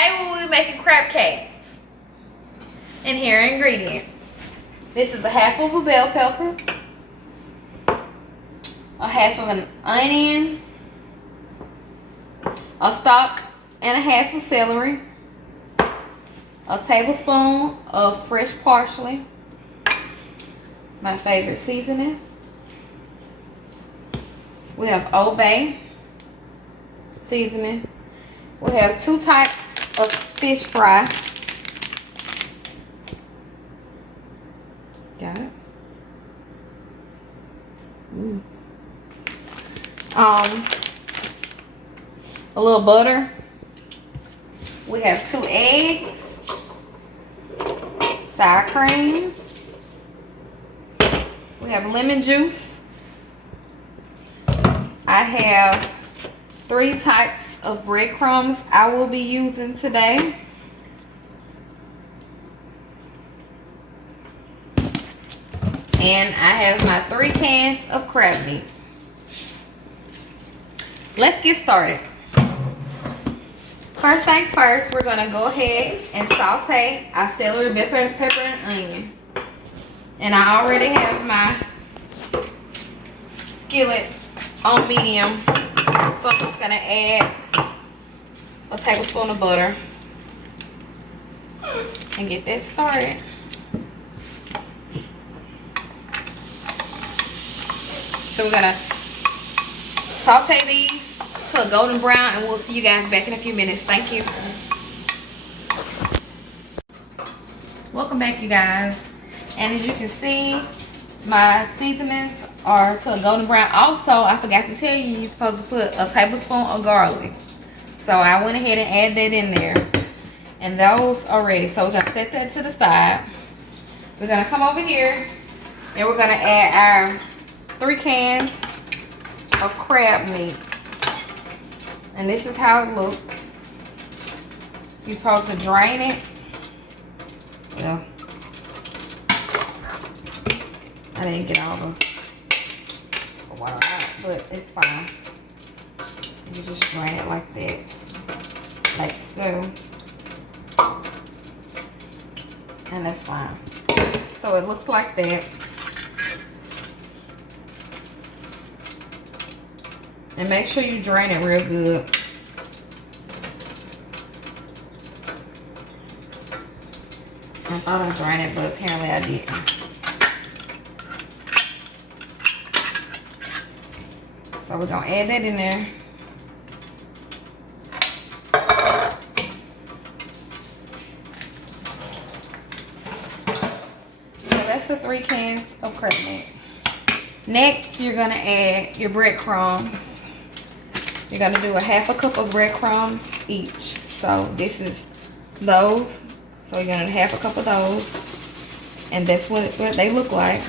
Today we will be making crab cakes. And here are ingredients. This is a half of a bell pepper, a half of an onion, a stalk and a half of celery, a tablespoon of fresh parsley, my favorite seasoning. We have Old Bay seasoning. We have 2 types of fish fry. Got it? A little butter. We have 2 eggs, sour cream. We have lemon juice. I have 3 types of breadcrumbs I will be using today. And I have my 3 cans of crab meat. Let's get started. First things first, we're gonna go ahead and saute our celery, pepper, and onion. And I already have my skillet on medium, so I'm just gonna add a tablespoon of butter and get that started. So we're gonna saute these to a golden brown, and we'll see you guys back in a few minutes. Thank you. Welcome back, you guys. And as you can see, my seasonings are to a golden brown. Also, I forgot to tell you, you're supposed to put a tablespoon of garlic. So I went ahead and added that in there. And those are ready. So we're gonna set that to the side. We're gonna come over here and we're gonna add our 3 cans of crab meat. And this is how it looks. You're supposed to drain it. Yeah. I didn't get all the water out, but it's fine. You just drain it like that. Like so. And that's fine. So it looks like that. And make sure you drain it real good. I thought I drained it, but apparently I didn't. So we're gonna add that in there. So that's the 3 cans of crab meat. Next, you're gonna add your breadcrumbs. You're gonna do a half a cup of breadcrumbs each. So this is those. So you're gonna do half a cup of those. And that's what they look like.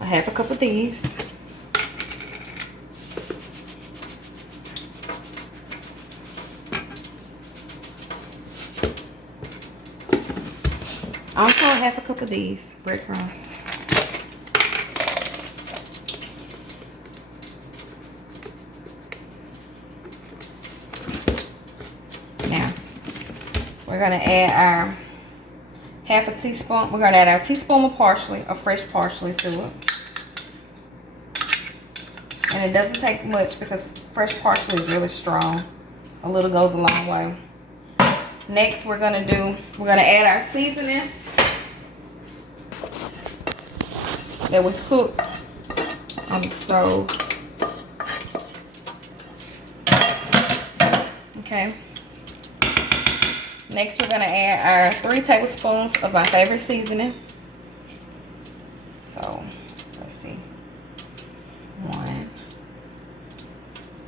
A half a cup of these. Also a half a cup of these breadcrumbs. Now, we're gonna add our half a teaspoon. We're gonna add our teaspoon of parsley, of fresh parsley to it. And it doesn't take much because fresh parsley is really strong. A little goes a long way. Next, we're gonna add our seasoning that was cooked on the stove. Okay. Next, we're gonna add our 3 tablespoons of my favorite seasoning. So, let's see. 1,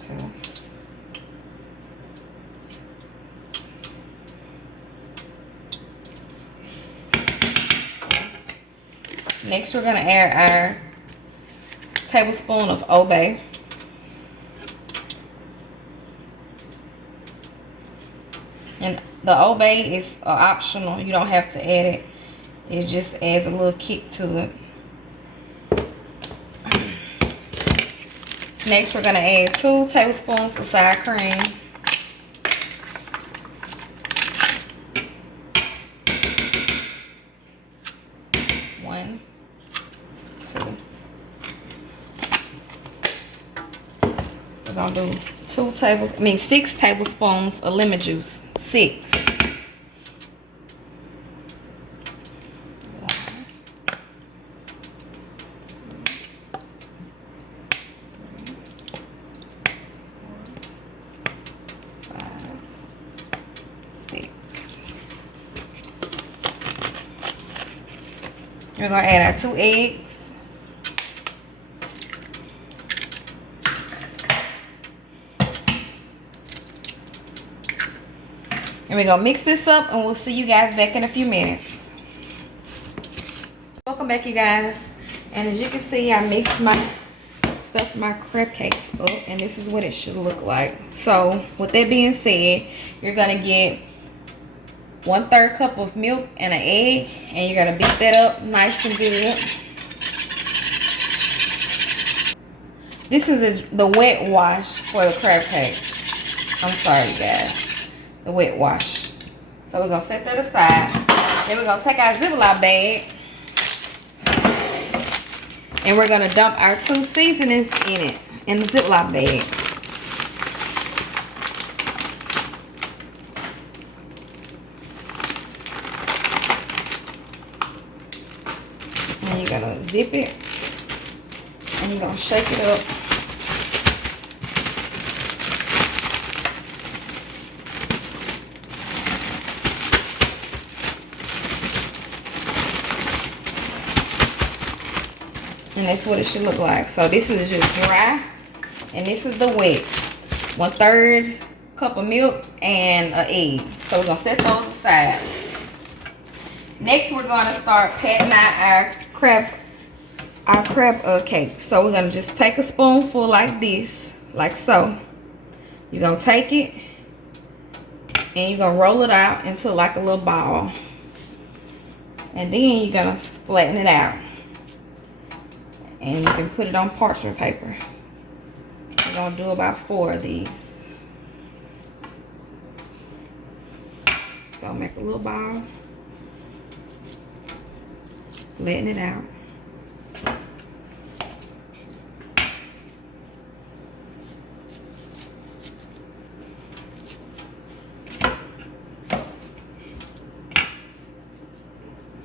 2. Next, we're going to add our tablespoon of Old Bay. And the Old Bay is optional. You don't have to add it. It just adds a little kick to it. Next, we're gonna add 2 tablespoons of sour cream. One, 2. We're gonna do 6 tablespoons of lemon juice. 6. 6. We're gonna add our 2 eggs. And we're gonna mix this up and we'll see you guys back in a few minutes. Welcome back, you guys. And as you can see, I mixed my crab cakes up, and this is what it should look like. So with that being said, you're gonna get 1/3 cup of milk and an egg, and you're gonna beat that up nice and good. This is the wet wash for the crab cakes. I'm sorry, you guys. The wet wash. So we're gonna set that aside. Then we're gonna take our Ziploc bag, and we're gonna dump our 2 seasonings in it, in the Ziploc bag. And you're gonna zip it, and you're gonna shake it up. And that's what it should look like. So this is just dry, and this is the wet. 1/3 cup of milk and an egg. So we're gonna set those aside. Next, we're gonna start patting out our crab cake. So we're gonna just take a spoonful like this, like so. You're gonna take it and you're gonna roll it out into like a little ball, and then you're gonna flatten it out. And you can put it on parchment paper. We're gonna do about 4 of these. So make a little ball, flatten it out.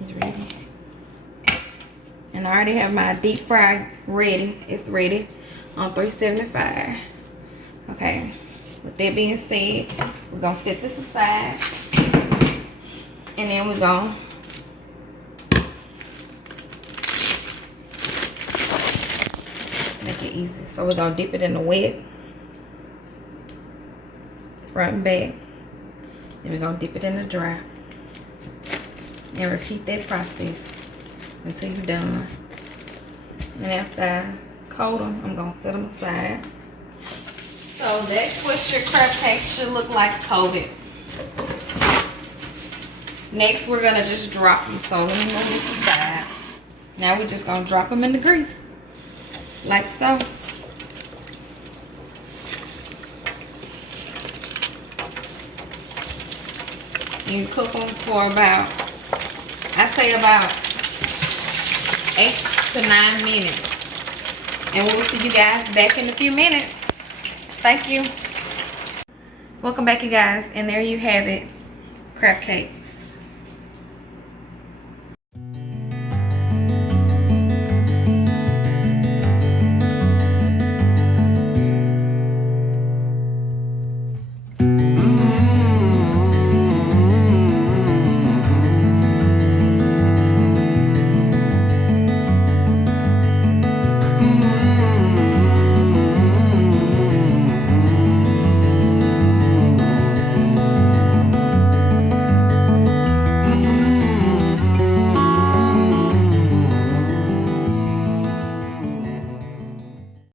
It's ready. And I already have my deep fry ready. It's ready on 375. Okay. With that being said, we're gonna set this aside, and then we're gonna make it easy. So we're gonna dip it in the wet, front and back, and we're gonna dip it in the dry, and repeat that process until you're done. And after I coat them, I'm gonna set them aside. So that's what your crab cakes should look like coated. Next, we're gonna just drop them. So let me move this aside. Now we're just gonna drop them in the grease, like so. You cook them for about, I say about 8 to 9 minutes. And we'll see you guys back in a few minutes. Thank you. Welcome back, you guys. And there you have it, crab cake.